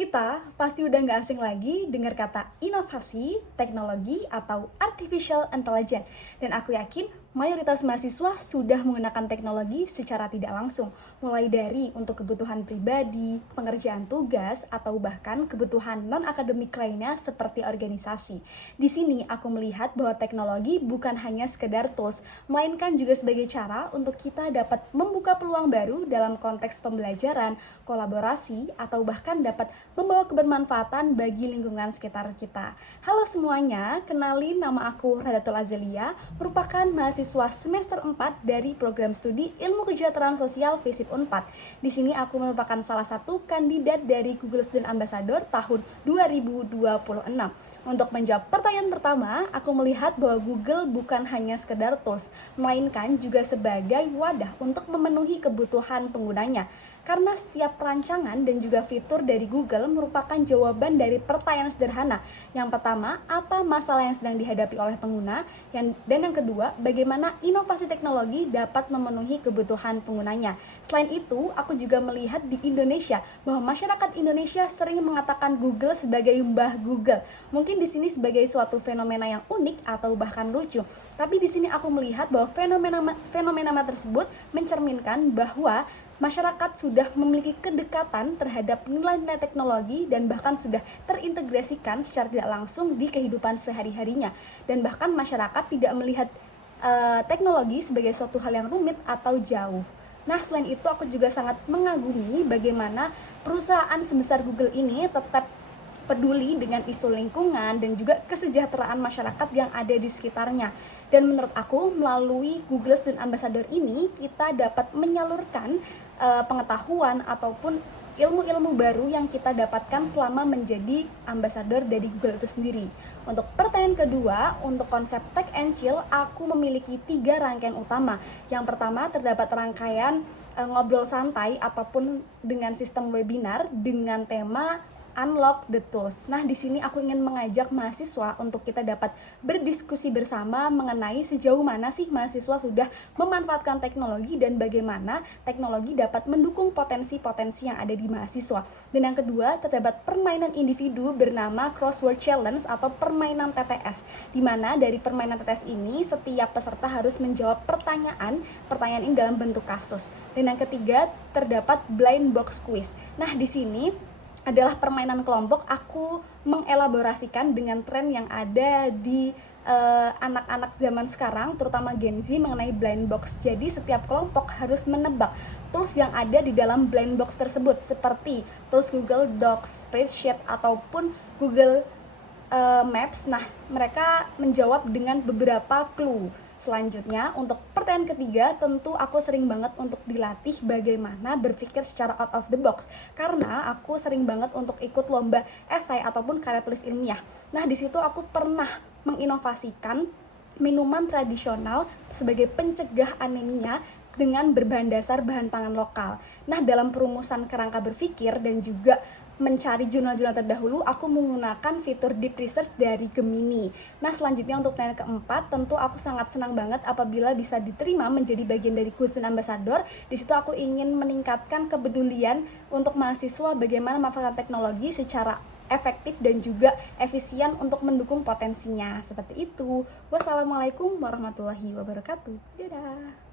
Kita pasti udah nggak asing lagi dengar kata inovasi, teknologi, atau artificial intelligence. Dan aku yakin mayoritas mahasiswa sudah menggunakan teknologi secara tidak langsung. Mulai dari untuk kebutuhan pribadi, pengerjaan tugas, atau bahkan kebutuhan non-akademik lainnya seperti organisasi. Di sini aku melihat bahwa teknologi bukan hanya sekedar tools, melainkan juga sebagai cara untuk kita dapat membuka peluang baru dalam konteks pembelajaran, kolaborasi, atau bahkan dapat membawa kebermanfaatan bagi lingkungan sekitar kita. Halo semuanya, kenalin nama aku Radatul Azelia, merupakan mahasiswa semester 4 dari program studi Ilmu Kesejahteraan Sosial FISIP Unpad. Di sini aku merupakan salah satu kandidat dari Google Student Ambassador tahun 2026. Untuk menjawab pertanyaan pertama, aku melihat bahwa Google bukan hanya sekedar tools, melainkan juga sebagai wadah untuk memenuhi kebutuhan penggunanya. Karena setiap perancangan dan juga fitur dari Google merupakan jawaban dari pertanyaan sederhana. Yang pertama, apa masalah yang sedang dihadapi oleh pengguna? Dan yang kedua, bagaimana inovasi teknologi dapat memenuhi kebutuhan penggunanya. Selain itu, aku juga melihat di Indonesia bahwa masyarakat Indonesia sering mengatakan Google sebagai mbah Google. Mungkin di sini sebagai suatu fenomena yang unik atau bahkan lucu. Tapi di sini aku melihat bahwa fenomena tersebut mencerminkan bahwa masyarakat sudah memiliki kedekatan terhadap nilai-nilai teknologi dan bahkan sudah terintegrasikan secara tidak langsung di kehidupan sehari-harinya. Dan bahkan masyarakat tidak melihat teknologi sebagai suatu hal yang rumit atau jauh. Nah, selain itu aku juga sangat mengagumi bagaimana perusahaan sebesar Google ini tetap peduli dengan isu lingkungan dan juga kesejahteraan masyarakat yang ada di sekitarnya. Dan menurut aku, melalui Google Student Ambassador ini, kita dapat menyalurkan pengetahuan ataupun ilmu-ilmu baru yang kita dapatkan selama menjadi ambasador dari Google itu sendiri. Untuk pertanyaan kedua, untuk konsep Tech and Chill, aku memiliki 3 rangkaian utama. Yang pertama, terdapat rangkaian ngobrol santai ataupun dengan sistem webinar dengan tema Unlock the Tools. Nah, di sini aku ingin mengajak mahasiswa untuk kita dapat berdiskusi bersama mengenai sejauh mana sih mahasiswa sudah memanfaatkan teknologi dan bagaimana teknologi dapat mendukung potensi-potensi yang ada di mahasiswa. Dan yang kedua, terdapat permainan individu bernama Crossword Challenge atau permainan TTS, di mana dari permainan TTS ini setiap peserta harus menjawab pertanyaan ini dalam bentuk kasus. Dan yang ketiga, terdapat blind box quiz. Nah, di sini adalah permainan kelompok. Aku mengelaborasikan dengan tren yang ada di anak-anak zaman sekarang, terutama Gen Z, mengenai blind box. Jadi setiap kelompok harus menebak tools yang ada di dalam blind box tersebut, seperti tools Google Docs, Spreadsheet, ataupun Google Maps. Nah, mereka menjawab dengan beberapa clue. Selanjutnya, untuk pertanyaan ketiga, tentu aku sering banget untuk dilatih bagaimana berpikir secara out of the box. Karena aku sering banget untuk ikut lomba esai ataupun karya tulis ilmiah. Nah, di situ aku pernah menginovasikan minuman tradisional sebagai pencegah anemia dengan berbahan dasar bahan pangan lokal. Nah, dalam perumusan kerangka berpikir dan juga mencari jurnal-jurnal terdahulu, aku menggunakan fitur Deep Research dari Gemini. Nah, selanjutnya untuk pertanyaan keempat, tentu aku sangat senang banget apabila bisa diterima menjadi bagian dari Google Student Ambassador. Di situ aku ingin meningkatkan kepedulian untuk mahasiswa bagaimana memanfaatkan teknologi secara efektif dan juga efisien untuk mendukung potensinya. Seperti itu. Wassalamualaikum warahmatullahi wabarakatuh. Dadah.